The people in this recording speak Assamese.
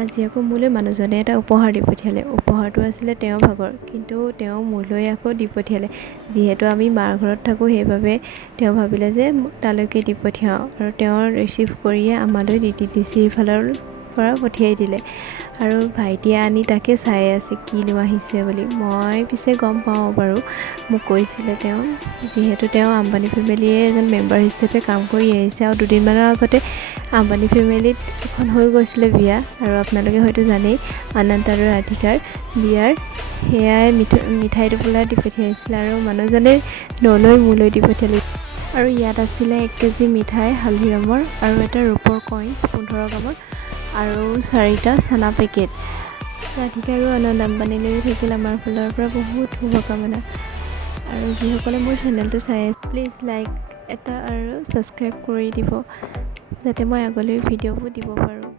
আজি আকৌ মোলৈ মানুহজনে এটা উপহাৰ দি পঠিয়ালে। উপহাৰটো আছিলে তেওঁৰ ভাগৰ, কিন্তু তেওঁ মোলৈ আকৌ দি পঠিয়ালে। যিহেতু আমি মাৰ ঘৰত থাকোঁ, সেইবাবে তেওঁ ভাবিলে যে তালৈকে দি পঠিয়াওঁ, আৰু তেওঁ ৰিচিভ কৰিয়ে আমালৈ DTDCৰ ফালৰ পৰা পঠিয়াই দিলে। আৰু ভাইটিয়ে আনি তাকে চাই আছে কিনো আহিছে বুলি। মই পিছে গম পাওঁ বাৰু, মোক কৈছিলে তেওঁ, যিহেতু তেওঁ আম্বানী ফেমিলিয়ে এজন মেম্বাৰ হিচাপে কাম কৰি আহিছে। আৰু দুদিনমানৰ আগতে আম্বানী ফেমিলিত এখন হৈ গৈছিলে বিয়া, আৰু আপোনালোকে হয়তো জানেই, অনন্ত আৰু ৰাধিকাৰ বিয়াৰ। সেয়াই মিঠাই টোপোলা দি পঠিয়াইছিলে, আৰু মানুহজনে নলৈ মোলৈ দি পঠিয়ালে। আৰু ইয়াত আছিলে 1 কেজি মিঠাই হালধিৰামৰ, আৰু এটা ৰূপৰ কইনছ 15 গ্ৰামৰ, আৰু 4টা চানা পেকেট। ৰাধিকা আৰু অনন্ত আম্বানীলৈ থাকিল আমাৰ ফালৰ পৰা বহুত শুভকামনা। আৰু যিসকলে মোৰ চেনেলটো চাই আছে, প্লিজ লাইক এটা আৰু ছাবস্ক্ৰাইব কৰি দিব, যাতে মই আগলৈ ভিডিঅ'বোৰ দিব পাৰোঁ।